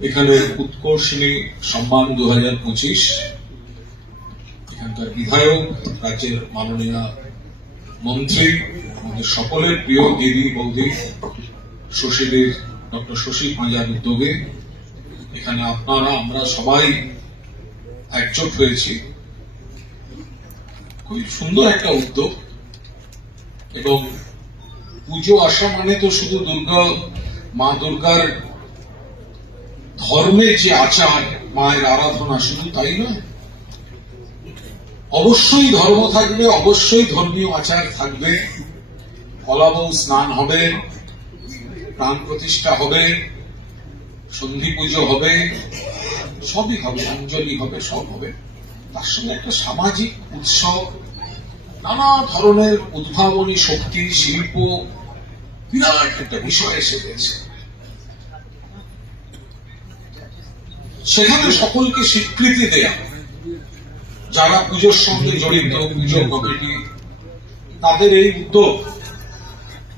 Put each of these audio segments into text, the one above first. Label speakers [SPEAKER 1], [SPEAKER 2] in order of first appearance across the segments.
[SPEAKER 1] এখানে উৎকর্ষিণী সম্মান দু হাজার পঁচিশ। এখানকার বিধায়ক, রাজ্যের মাননীয় মন্ত্রী, আমাদের সকলের প্রিয় দিদি, বৌদি, শশীদের ডক্টর শশী পাঁজার উদ্যোগে। এখানে আপনারা, আমরা সবাই একজোট হয়েছি। খুবই সুন্দর একটা উদ্যোগ। এবং পুজো আসা মানে তো শুধু দুর্গা, মা দুর্গার ধর্মের যে আচার, মায়ের আরাধনা, শুধু তাই নয়, অবশ্যই ধর্ম থাকবে, অবশ্যই ধর্মীয় আচার থাকবে। ফলাবৌ স্নান হবে, প্রাণ প্রতিষ্ঠা হবে, সন্ধি পুজো হবে, সবই হবে, অঞ্জলি হবে, সব হবে। তার সঙ্গে একটা সামাজিক উৎসব, নানা ধরনের উদ্ভাবনী শক্তি, শিল্প, বিরাট একটা বিষয় এসে গেছে। সেখানে সকলকে স্বীকৃতি দেয়া যারা পুজোর সঙ্গে জড়িত, পুজো কমিটি, তাদের এই উদ্যোগ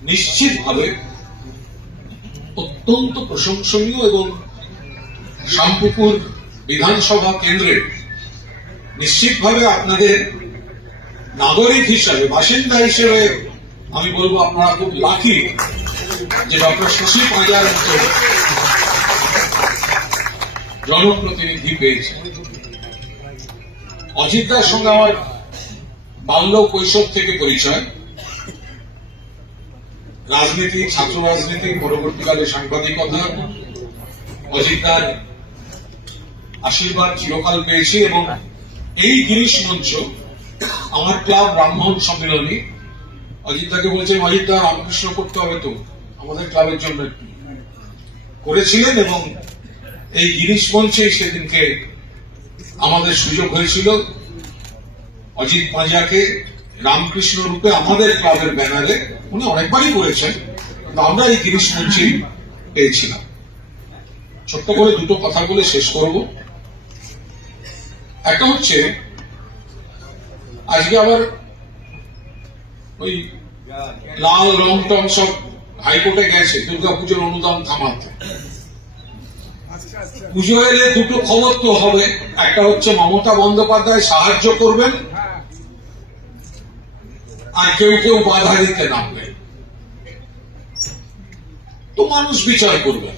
[SPEAKER 1] নিশ্চিতভাবে অত্যন্ত প্রশংসনীয় এবং শামপুকুর বিধানসভা কেন্দ্রে নিশ্চিতভাবে আপনাদের নাগরিক হিসাবে, বাসিন্দা হিসেবে আমি বলব আপনারা খুব লাকি যে ডক্টর শশী পাঁজার জনপ্রতিনিধি পেয়েছে। অজিতদার সঙ্গে আমার বাল্য কৈশোর থেকে পরিচয়। রাজনীতি, ছাত্র রাজনীতি, পরবর্তীকালে সাংবাদিকতা। অজিতদার আশীর্বাদ চিরকাল পেয়েছি এবং এই গিরিশ মঞ্চ, আমার ক্লাব ব্রাহ্মণ সম্মেলনী, অজিতদাকে বলছেন, অজিতদা, রামকৃষ্ণ করতে হবে তো, আমাদের ক্লাবের জন্য করেছিলেন এবং এই গিরিশ মঞ্চে সেদিনকে আমাদের সুযোগ হয়েছিল। অজিত পাঁজাকে রামকৃষ্ণ রূপে আমাদের ক্লাবের ব্যানারে উনি অনেকবারই করেছেন কিন্তু আমরা এই গিরিশ মঞ্চেই পেয়েছিলাম। ছোট্ট করে দুটো কথা বলে শেষ করব। একটা হচ্ছে, আজকে আবার ওই লাল রং টং সব হাইকোর্টে গেছে, দুর্গাপুজোর অনুদান থামাতে। পুজো এলে দুটো খবর তো হবে। একটা হচ্ছে মমতা বন্দ্যোপাধ্যায় সাহায্য করবেন, আর কেউ কেউ বাধা দিতে নামবে। তো মানুষ বিচার করবে।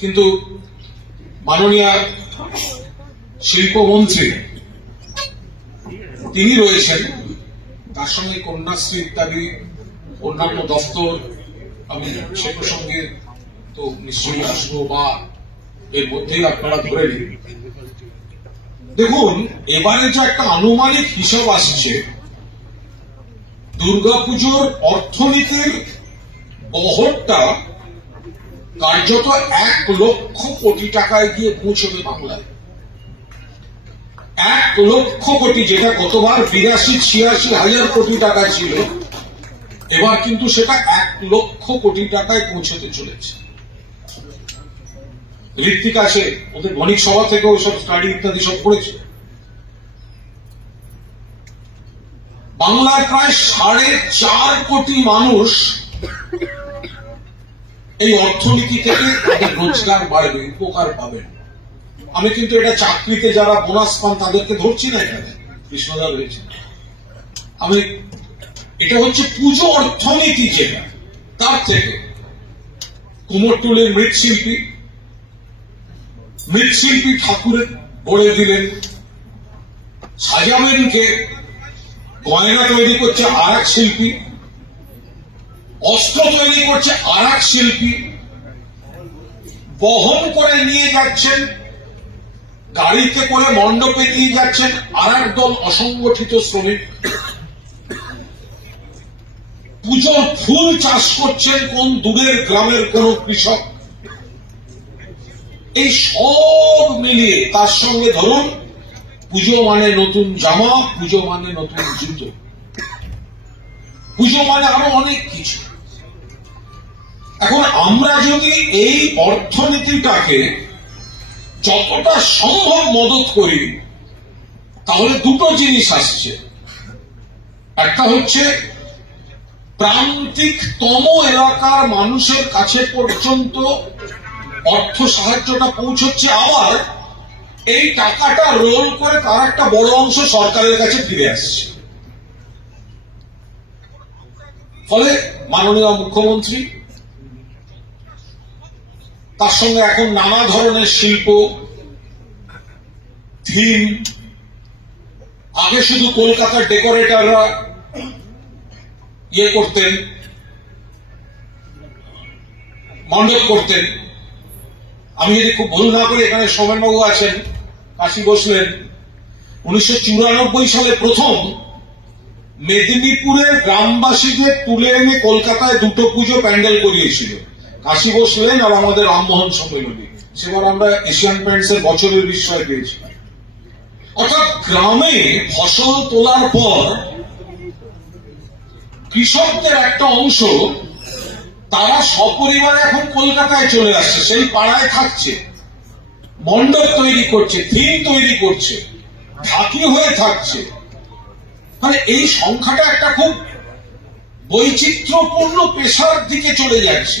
[SPEAKER 1] কিন্তু মাননীয় শিল্পমন্ত্রী তিনি রয়েছেন, তার সঙ্গে কন্যাশ্রী ইত্যাদি, অন্যান্য দপ্তর আমি সে প্রসঙ্গে তো নিশ্চয়ই আসব বা এর মধ্যেই আপনারা ধরে নিন। দেখুন, এবারে যে একটা আনুমানিক হিসাব আসছে, দুর্গাপুজোর অর্থনীতির বহরটা কার্যত এক লক্ষ কোটি টাকায় গিয়ে পৌঁছবে বাংলায়। এক লক্ষ কোটি, যেটা গতবার বিরাশি, ছিয়াশি হাজার কোটি টাকা ছিল, এবার কিন্তু সেটা এক লক্ষ কোটি টাকায় পৌঁছতে চলেছে। ঋত্বিক আছে, ওদের বণিক সভা থেকেও সব স্টাডি ইত্যাদি সব করেছে। বাংলার প্রায় সাড়ে চার কোটি মানুষ এই অর্থনীতি থেকে তাদের রোজগার বাড়বে উপকার পাবেন আমি কিন্তু এটা চাকরিতে যারা বোনাস পান তাদেরকে ধরছি না এখানে, কৃষ্ণদা রয়েছে আমি, এটা হচ্ছে পুজো অর্থনীতি যেটা, তার থেকে। কুমোরটুলির মৃৎশিল্পী মৃৎশিল্পী ঠাকুরের গড়ে দিলেন। সাজাবেন কে গয়না তৈরি করছে আর এক শিল্পী, অস্ত্র তৈরি করছে আর এক শিল্পী, বহন করে নিয়ে যাচ্ছেন, গাড়িতে করে মণ্ডপে নিয়ে যাচ্ছেন আর এক দল অসংগঠিত শ্রমিক। পুজোর ফুল চাষ করছেন কোন দূরের গ্রামের কোন কৃষক? এই সব মিলিয়ে তার সঙ্গে ধরুন, পুজো মানে নতুন জামা, পুজো মানে নতুন জুতো। পুজো মানে আরও অনেক কিছু। এখন আমরা যদি এই অর্থনীতিটাকে যতটা সম্ভব মদত করি, তাহলে দুটো জিনিস আসছে। একটা হচ্ছে, প্রান্তিকতম এলাকার মানুষের কাছে পর্যন্ত অর্থ সাহায্যটা পৌঁছচ্ছে আবার এই টাকাটা রোল করে তার একটা বড় অংশ সরকারের কাছে ফিরে আসছে। ফলে মাননীয় মুখ্যমন্ত্রী, তার সঙ্গে এখন নানা ধরনের শিল্প, থিম, আগে শুধু কলকাতার ডেকোরেটররা ইয়ে করতেন, মণ্ডপ করতেন আমি যদি খুব ভুল না করি এখানে সোমেনবাবু আছেন, কাশি বসলেন। উনিশশো চুরানব্বই সালে প্রথম মেদিনীপুরের গ্রামবাসীদের তুলে এনে কলকাতায় দুটো পুজো প্যান্ডেল করিয়েছিল। কাশি বসলেন আর আমাদের রামমোহন সম্মেলনী। সেবার আমরা এশিয়ান পেন্টস এর বছরের বিস্ময় পেয়েছিলাম অর্থাৎ গ্রামে ফসল তোলার পর কৃষকদের একটা অংশ তারা সপরিবারে এখন কলকাতায় চলে আসছে, সেই পাড়ায় থাকছে। মণ্ডপ তৈরি করছে থিম তৈরি করছে, ঢাকি হয়ে থাকছে। মানে এই সংখ্যাটা একটা খুব বৈচিত্র্যপূর্ণ পেশার দিকে চলে যাচ্ছে।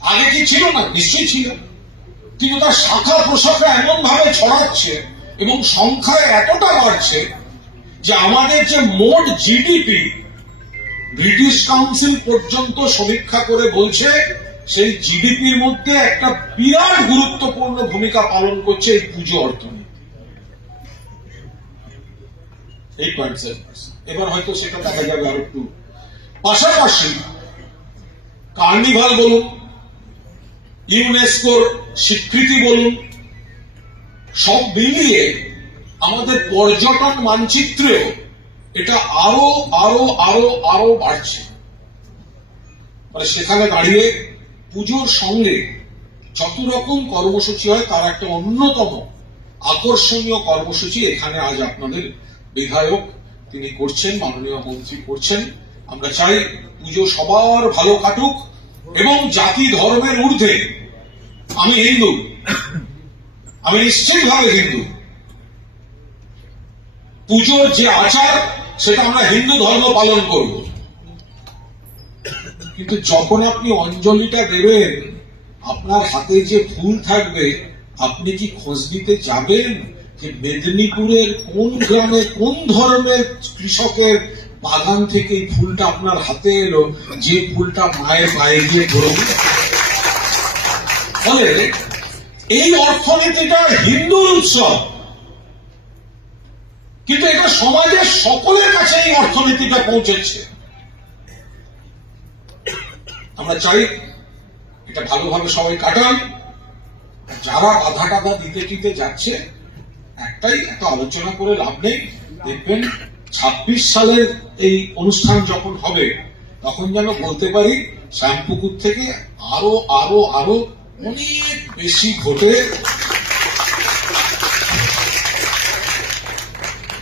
[SPEAKER 1] আগে কি ছিল না? নিশ্চয়ই ছিল। কিন্তু তার শাখা প্রশাখা এমন ভাবে ছড়াচ্ছে এবং সংখ্যায় এতটা বাড়ছে যে আমাদের যে মোট জিডিপি ব্রিটিশ কাউন্সিল পর্যন্ত সমীক্ষা করে বলছে, সেই জিডিপির মধ্যে একটা বিরাট গুরুত্বপূর্ণ ভূমিকা পালন করছে এই পুজো অর্থনীতি। এই পয়েন্ট এবার হয়তো সেটা দেখা যাবে আর একটু। পাশাপাশি কার্নিভাল বলুন, ইউনেস্কোর স্বীকৃতি বলুন, সব মিলিয়ে আমাদের পর্যটন মানচিত্রেও এটা আরও আরও আরও আরও বাড়ছে। মানে সেখানে দাঁড়িয়ে পুজোর সঙ্গে যত রকম কর্মসূচি হয়, তার একটা অন্যতম আকর্ষণীয় কর্মসূচি এখানে আজ আপনাদের বিধায়ক তিনি করছেন, মাননীয় মন্ত্রী করছেন। আমরা চাই পুজো সবার ভালো কাটুক এবং জাতি ধর্মের ঊর্ধ্বে আমি হিন্দু। আমি নিশ্চিতভাবে হিন্দু। পুজোর যে আচার সেটা আমরা হিন্দু ধর্ম পালন করব কিন্তু যখন আপনি অঞ্জলিটা দেবেন, আপনার হাতে যে ফুল থাকবে, আপনি কি খোঁজ নিতে যাবেন যে মেদিনীপুরের কোন গ্রামে, কোন ধর্মের কৃষকের বাগান থেকে ফুলটা আপনার হাতে এলো, যে ফুলটা মায়ের পায়ে গিয়ে ধরুন? ফলে এই অর্থনীতিটা হিন্দু উৎসব। কিন্তু এটা সমাজের সকলের কাছে এই অর্থনীতিটা পৌঁছেছে। আমরা চাই এটা ভালোভাবে সবাই কাটান। যারা বাধা টাধা দিতে দিতে যাচ্ছে, একটাই একটা আলোচনা করে লাভ নেই। দেখবেন ছাব্বিশ সালের এই অনুষ্ঠান যখন হবে, তখন যেন বলতে পারি, শ্যামপুকুর থেকে আরও আরও আরও অনেক বেশি ভোটে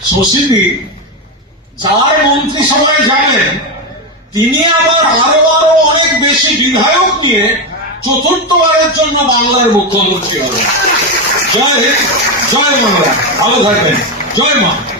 [SPEAKER 1] শশীদি, যার মন্ত্রিসভায় যাবেন তিনি আবার আরও আরও অনেক বেশি বিধায়ক নিয়ে চতুর্থবারের জন্য বাংলার মুখ্যমন্ত্রী হবেন জয় জয় বাংলা। ভালো থাকবেন। জয় মা।